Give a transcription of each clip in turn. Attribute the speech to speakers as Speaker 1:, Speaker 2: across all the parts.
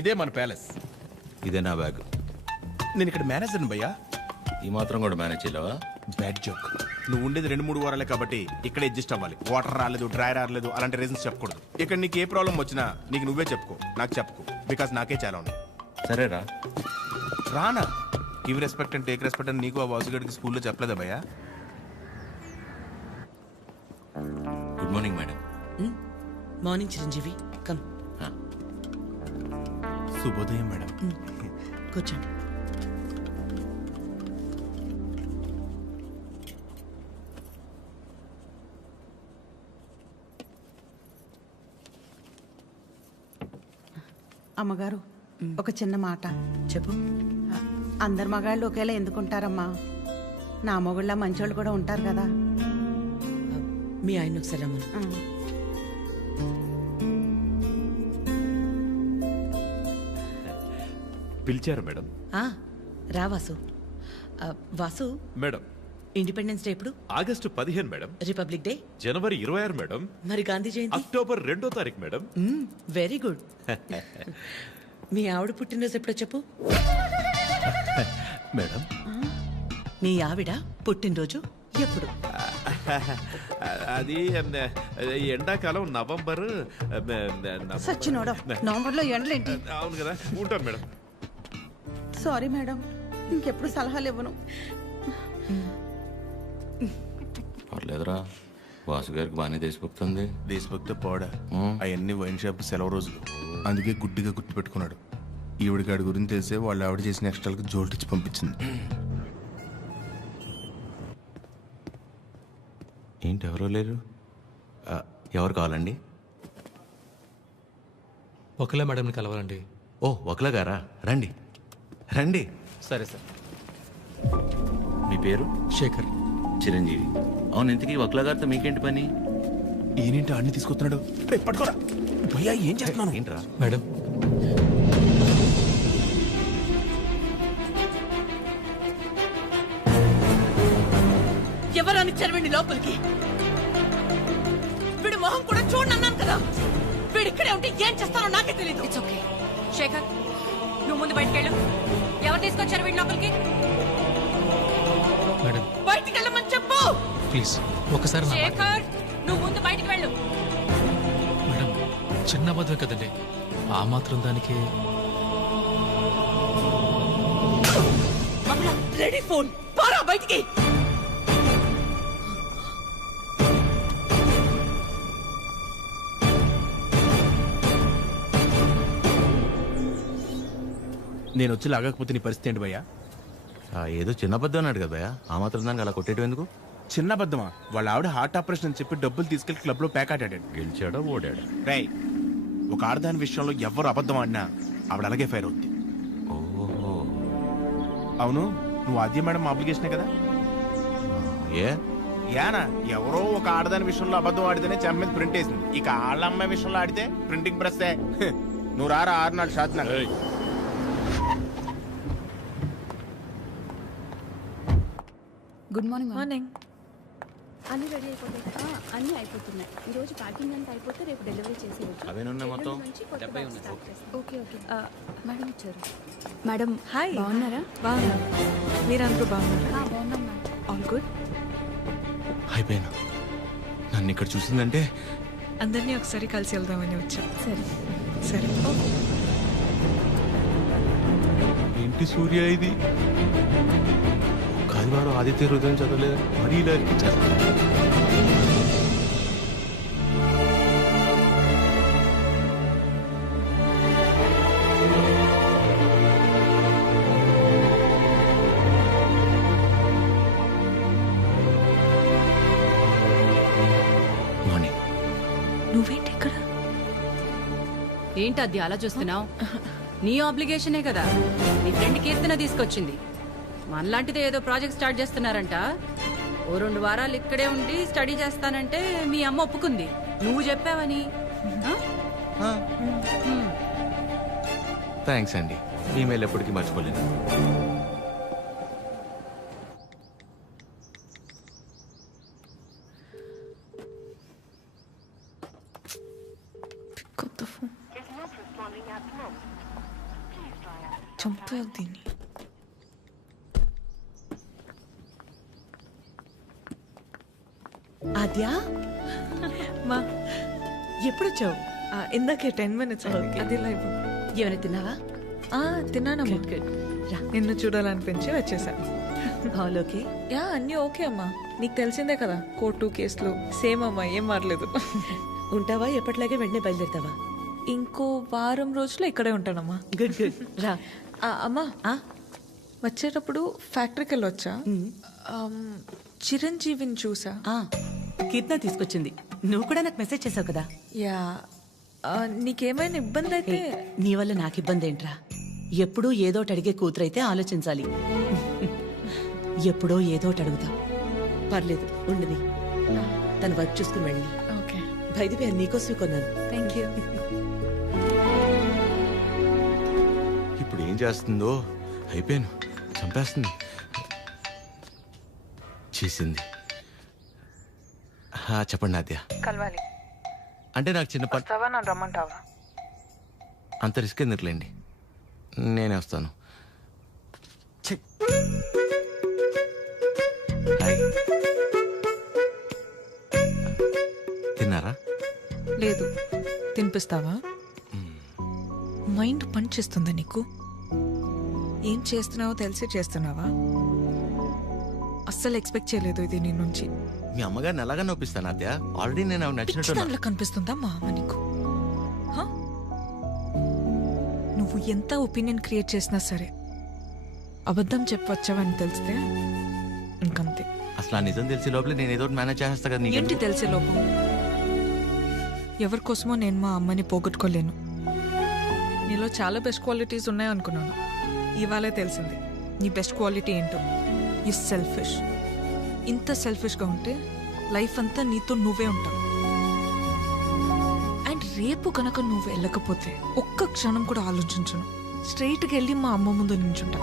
Speaker 1: ఇదే మన ప్యాలెస్.
Speaker 2: ఇదే నా బ్యాగ్.
Speaker 1: నేను ఇక్కడ మేనేజర్ని భయ్యా.
Speaker 2: ఈ మాత్రం కూడా మేనేజ్ చేయలేవా?
Speaker 1: Bad joke. నువ్వు ఉండేది 2-3 వారాలే కాబట్టి ఇక్కడ అడ్జస్ట్ అవ్వాలి. వాటర్ రాలేదు, డ్రై రాలేదు, అలాంటి రీజన్స్ చెప్పకూడదు. ఇక్కడ నీకు ఏ ప్రాబ్లం వచ్చినా నీకు నువ్వే చెప్పుకో, నాకు చెప్పుకో. బికాస్ నాకే చాలా ఉన్నాయి.
Speaker 2: సరేరా.
Speaker 1: రానా give respect and take respect అని నీకు ఆ వాసుగడికి స్కూల్లో చెప్పలేదా భయ్యా?
Speaker 2: Good morning madam.
Speaker 3: Morning Chiranjeevi, come.
Speaker 1: శుభోదయం మేడం.
Speaker 3: కూర్చోండి.
Speaker 4: అమ్మగారు, ఒక చిన్న మాట
Speaker 3: చెప్పు.
Speaker 4: అందరు మగాళ్ళు ఒకేలా ఎందుకుంటారమ్మా? నా మొగుళ్ళ మంచోళ్ళు కూడా ఉంటారు కదా.
Speaker 3: మీ ఆయన ఒకసారి రమ్మను.
Speaker 5: పిలిచారు మేడం.
Speaker 3: రా Vasu. Vasu,
Speaker 5: madam
Speaker 3: independence day ఎప్పుడు?
Speaker 5: August 15 madam.
Speaker 3: రిపబ్లిక్ డే
Speaker 5: జనవరి 26 మేడం.
Speaker 3: మరి గాంధీ జయంతి?
Speaker 5: అక్టోబర్ 2వ తారీఖు మేడం.
Speaker 3: Very good. మీ ఆవిడ పుట్టినరోజు ఎప్పుడో చెప్పు.
Speaker 5: మేడం
Speaker 3: మీ ఆవిడ పుట్టినరోజు ఎప్పుడు?
Speaker 5: అది ఎండాకాలం నవంబర్.
Speaker 4: సచ్చినోడా, నవంబర్లో ఎండలేంటి?
Speaker 5: అవును కదా, ఉంటాను మేడం.
Speaker 4: సారీ మేడం, ఇంకెప్పుడు సలహాలు ఇవ్వను.
Speaker 2: పర్లేదురా, వాసు గారికి బాగానే దేశభక్తుంది.
Speaker 1: దేశభక్తి పోడా, అవన్నీ వైన్ షాప్ సెలవు రోజులు, అందుకే గుడ్డిగా గుర్తుపెట్టుకున్నాడు. ఈవిడికాడి గురించి తెలిసే వాళ్ళు ఆవిడ చేసిన ఎక్స్ట్రాలకు జోల్టిచ్చి పంపించింది.
Speaker 2: ఏంటి ఎవరో లేరు? ఎవరు కావాలండి?
Speaker 6: ఒకలా మేడంని కలవాలండి.
Speaker 2: ఓ ఒకలా గారా, రండి రండి.
Speaker 6: సరే సార్.
Speaker 2: మీ పేరు?
Speaker 6: శేఖర్.
Speaker 2: చిరంజీవి. అవును, ఇంతకీ ఒకలా గారితో మీకేంటి పని?
Speaker 1: ఈయనేంటి అన్ని తీసుకొస్తున్నాడు? పట్టుకోరా భయ్యా, ఏం చేస్తున్నాను?
Speaker 2: ఏంట్రా
Speaker 6: మేడం,
Speaker 3: ఎవరని చరవండి లోపలికి. వీడు మొహం కూడా చూడన్నాను కదా. వీడు ఇక్కడే ఉంటే ఏం చేస్తానో నాకే తెలియదు.
Speaker 7: It's okay. శేఖర్, నువ్వు ముందు బయటకెళ్ళు. ఎవరు తీసుకొచ్చారు వీడి లోపలికి?
Speaker 6: మేడం
Speaker 3: బయటికి వెళ్ళమని చెప్పు.
Speaker 6: ప్లీజ్ ఒకసారి నా మాట.
Speaker 7: శేఖర్, నువ్వు ముందు బయటికి వెళ్ళు.
Speaker 6: మేడం, చిన్న అబద్ధం కదండి, ఆ మాత్రం దానికి.
Speaker 3: రెడీ ఫోన్ పారా బయటికి.
Speaker 1: నేను వచ్చి లాగకపోతే నీ పరిస్థితి ఏంటి భయ్యా?
Speaker 2: ఏదో చిన్న అబద్ధం అన్నాడు కదా భయ్యా, ఆ మాత్రం దానికి అలా కొట్టేయడం ఎందుకు?
Speaker 1: చిన్న అబద్ధమా? వాళ్ళ ఆవిడ హార్ట్ ఆపరేషన్ అని చెప్పి డబ్బులు తీసుకెళ్లి క్లబ్ లో ప్యాక్ ఆడాడు.
Speaker 5: గెలిచాడా ఓడాడా?
Speaker 1: రై, ఒక ఆడదాని విషయంలో ఎవరు అబద్ధం ఆడినా ఆవిడ అలాగే ఫైర్ అవుద్ది.
Speaker 2: ఓహో.
Speaker 1: అవును, నువ్వు ఆద్య మేడం అప్లికేషనే కదా?
Speaker 2: ఏ
Speaker 1: యానా, ఎవరో ఒక ఆడదాని విషయంలో అబద్ధం ఆడితేనే చెమ్మ మీద ప్రింట్ వేసింది. ఇక ఆళ్ళ అమ్మాయి విషయంలో ఆడితే ప్రింటింగ్ ప్రెస్. నువ్వు రారా 6 నాడు షాత్.
Speaker 8: Good morning.
Speaker 7: మార్నింగ్.
Speaker 8: అన్ని రెడీ అయిపోతాయి. అన్ని అయిపోతున్నాయి. ఈ రోజు ప్యాకింగ్ అంతా అయిపోతే రేపు డెలివరీ చేసేయచ్చు.
Speaker 2: అవేనున్నాయి మొత్తం?
Speaker 8: Okay okay. మేడం వచ్చారు. Madam
Speaker 7: hi.
Speaker 8: బాగున్నారా?
Speaker 7: బాగున్నా. మీరందరూ బాగున్నారా?
Speaker 8: బాగున్నాం మేడం.
Speaker 7: All good.
Speaker 2: అయిపోయినా నన్ను ఇక్కడ చూసిందంటే
Speaker 7: అందరినీ ఒకసారి కలిసి వెళ్దామని వచ్చాం.
Speaker 8: సరే
Speaker 7: సరే.
Speaker 2: ఏంటి సూర్య ఇది? కాదివారం ఆదిత్య హృదయం చదవలేదు, మరీ ఇలా అనిపించారు. మార్నింగ్.
Speaker 7: నువ్వేంటి ఇక్కడ?
Speaker 9: ఏంటి అది అలా చూస్తున్నావు? నీ ఆబ్లిగేషనే కదా, నీ ఫ్రెండ్ కీర్తన తీసుకొచ్చింది. మనలాంటిదే ఏదో ప్రాజెక్ట్ స్టార్ట్ చేస్తున్నారంట. ఓ 2 వారాలు ఇక్కడే ఉండి స్టడీ చేస్తానంటే మీ అమ్మ ఒప్పుకుంది. నువ్వు చెప్పావని.
Speaker 2: థ్యాంక్స్ అండి, ఈమెయిల్ ఎప్పటికీ మర్చిపోలేదు.
Speaker 10: చంపావు దీన్ని.
Speaker 3: ఆద్యా
Speaker 10: మా
Speaker 3: ఎప్పుడొచ్చావు?
Speaker 10: ఇందాకే 10 minutes
Speaker 3: Okay.
Speaker 10: అది ఇలా ఇవ్వు.
Speaker 3: ఏమైనా తిన్నావా?
Speaker 10: తిన్నానమ్మా.
Speaker 3: గుడ్ రా.
Speaker 10: నిన్ను చూడాలనిపించి వచ్చేసాను.
Speaker 3: All okay?
Speaker 10: యా అన్నీ ఓకే అమ్మా. నీకు తెలిసిందే కదా, కోర్టు కేసులు సేమ్ అమ్మా, ఏం మారలేదు.
Speaker 3: ఉంటావా? ఎప్పటిలాగే వెంటనే బయలుదేరుతావా?
Speaker 10: ఇంకో వారం రోజులు ఇక్కడే ఉంటానమ్మా.
Speaker 3: గుడ్ గుడ్ రా.
Speaker 10: అమ్మా
Speaker 3: ఆ?
Speaker 10: వచ్చేటప్పుడు ఫ్యాక్టరీకి వెళ్ళొచ్చా? చిరంజీవిని చూసా.
Speaker 3: కీర్తన తీసుకొచ్చింది. నువ్వు కూడా నాకు మెసేజ్ చేసావు కదా.
Speaker 10: యా నీకేమైనా ఇబ్బంది అయితే
Speaker 3: నీ వల్ల నాకు ఇబ్బంది ఏంట్రా? ఎప్పుడూ ఏదోటి అడిగే కూతురైతే ఆలోచించాలి. ఎప్పుడో ఏదోటి అడుగుతాం. పర్లేదు ఉండని. తన వర్క్ చూసుకుని వెళ్ళి.
Speaker 10: ఓకే.
Speaker 3: బయట పేరు నీకోసమే కొన్నాను.
Speaker 10: Thank you.
Speaker 2: ఇప్పుడు ఏం చేస్తుందో అయిపోయాను, చంపేస్తుంది. చేసింది. చెప్పండి ఆద్య.
Speaker 10: కలవాలి.
Speaker 2: అంటే నాకు చిన్న పని.
Speaker 10: వస్తావా? నన్ను రమ్మంటావా?
Speaker 2: అంత రిస్క్ ఎందుకులేండి, నేనే వస్తాను. ఛీ. హాయ్. తిన్నారా?
Speaker 10: లేదు. తినిపిస్తావా? మైండ్ పని చేస్తుందా నీకు? ఏం చేస్తున్నావో తెలిసి చేస్తున్నావా? అస్సలు ఎక్స్పెక్ట్ చేయలేదు ఇది నీ నుంచి.
Speaker 2: మీ అమ్మగారిని ఎలాగా నొప్పిస్తాను ఆద్య? ఆల్రెడీ నేను ఆవిడ నచ్చినట్టు
Speaker 10: దాంట్లో కనిపిస్తుందా మా అమ్మ నీకు? హ? నువ్వు ఎంత ఒపీనియన్ క్రియేట్ చేసినా సరే అబద్ధం చెప్పవచ్చావని తెలిస్తే ఇంకంతే.
Speaker 2: అసలు ఆ నిజం తెలిసే లోపలే నేను ఏదో మేనేజ్ చేస్తా కదా.
Speaker 10: ఏంటి తెలిసే లోపం? ఎవరి కోసమో నేను మా అమ్మని పోగొట్టుకోలేను. నీలో చాలా బెస్ట్ క్వాలిటీస్ ఉన్నాయనుకున్నాను. ఇవాళే తెలిసింది నీ బెస్ట్ క్వాలిటీ ఏంటో. You selfish. ఇంత సెల్ఫిష్గా ఉంటే లైఫ్ అంతా నీతో నువ్వే ఉంటావు. అండ్ రేపు కనుక నువ్వు వెళ్ళకపోతే ఒక్క క్షణం కూడా ఆలోచించను, స్ట్రైట్గా వెళ్ళి మా అమ్మ ముందు నించుంటా.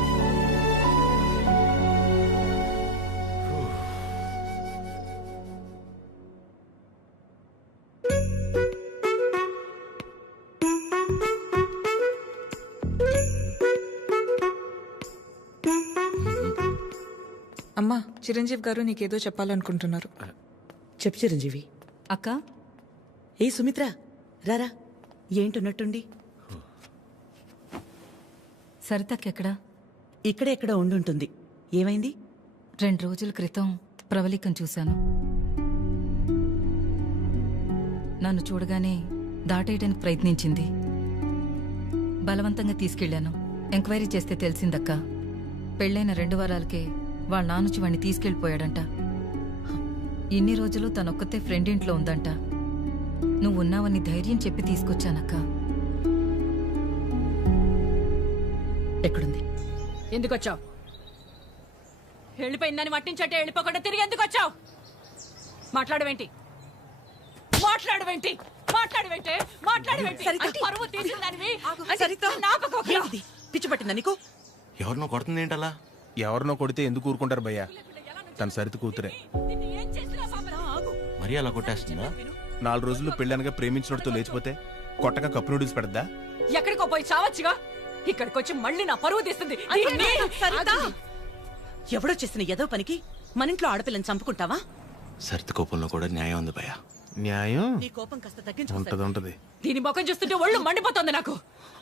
Speaker 10: అమ్మా, చిరంజీవి గారు నీకేదో చెప్పాలనుకుంటున్నారు.
Speaker 3: చెప్పు చిరంజీవి.
Speaker 9: అక్క
Speaker 3: ఏ సుమిత్ర రారా. ఏంటున్నట్టుండి?
Speaker 9: సరితక్కెక్కడా?
Speaker 3: ఇక్కడే ఎక్కడ ఉండుంటుంది. ఏమైంది?
Speaker 9: 2 రోజుల క్రితం ప్రవళికను చూశాను. నన్ను చూడగానే దాటేయడానికి ప్రయత్నించింది. బలవంతంగా తీసుకెళ్లాను. ఎంక్వైరీ చేస్తే తెలిసిందక్క, పెళ్ళైన 2 వారాలకే వాళ్ళ నానుచి వాణ్ణి తీసుకెళ్లిపోయాడంట. ఇన్ని రోజులు తనొక్కతే ఫ్రెండ్ ఇంట్లో ఉందంట. నువ్వున్నావని ధైర్యం చెప్పి తీసుకొచ్చానక్క.
Speaker 3: ఎక్కడుంది?
Speaker 7: ఎందుకు వచ్చావు? వెళ్ళిపోయిందని మట్టించట్టే వెళ్ళిపోకుండా తిరిగి ఎందుకు వచ్చావు? మాట్లాడవేంటి? మాట్లాడవేంటి? మాట్లాడవేంటి? మాట్లాడవేంటి? అంటే పరువు తీసిందానివి.
Speaker 3: ఏంటిది? పిచ్చి పట్టిందా నీకు?
Speaker 2: ఎవరినో కొడుతుంది ఏంటలా?
Speaker 1: ఎవరినో కొడితే ఎందుకు ఊరుకుంటారు భయ్యా? తన సరిత కూతురే.
Speaker 2: మరీ అలా కొట్టేస్తుందా?
Speaker 1: 4 రోజులు పెళ్ళనగా ప్రేమించినోడితో లేచిపోతే కొట్టగా కప్పు నూడిల్స్ పెడద్దా?
Speaker 7: ఎక్కడికో పోయి చావచ్చుగా. ఇక్కడికి వచ్చి మళ్ళీ నా పరువు తీస్తుంది.
Speaker 3: ఎవడో చేసిన ఏదో పనికి మన ఇంట్లో ఆడపిల్లని చంపుకుంటావా?
Speaker 2: సరిత కోపంలో కూడా న్యాయం ఉంది భయ్యా.
Speaker 1: న్యాయం
Speaker 3: నీ కోపం కాస్త తగ్గించు.
Speaker 1: ఉంటది ఉంటది.
Speaker 7: దీని ముఖం చూస్తుంటే ఒళ్ళు మండిపోతుంది నాకు.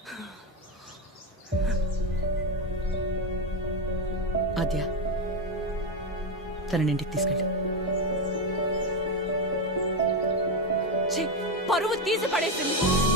Speaker 3: ఆద్య, తన ఇంటికి తీసుకెళ్ళు.
Speaker 7: ఛీ, పరువు తీసి పడేసింది.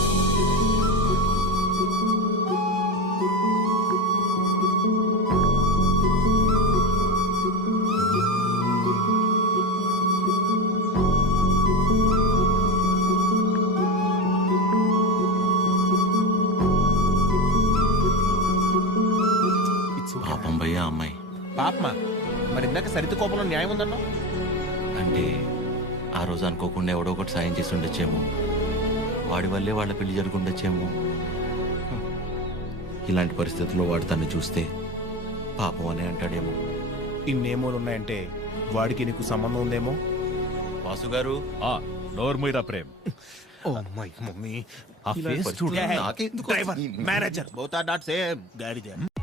Speaker 2: పాపం భయ్యా అమ్మాయి.
Speaker 1: పాపమా? మరి ఇందాక సరిత కోపంలో న్యాయం ఉందన్నా?
Speaker 2: అంటే ఆ రోజు అనుకోకుండా ఎవడో ఒకటి సాయం చేసి ఉండొచ్చేమో, వాడి వల్లే వాళ్ళ పెళ్లి జరుగుండొచ్చేమో. ఇలాంటి పరిస్థితుల్లో వాడు తను చూస్తే పాపం అనే అంటాడేమో.
Speaker 1: ఇన్నేమోలు ఉన్నాయంటే వాడికి నీకు సంబంధం ఉందేమో.
Speaker 2: వాసు గారు,
Speaker 5: నోర్మీరా ప్రేమ్.
Speaker 1: మమ్మీ ఆ ఫేస్ చూడు
Speaker 2: నాకే ఎందుకు
Speaker 1: driver manager both are not same గాడిద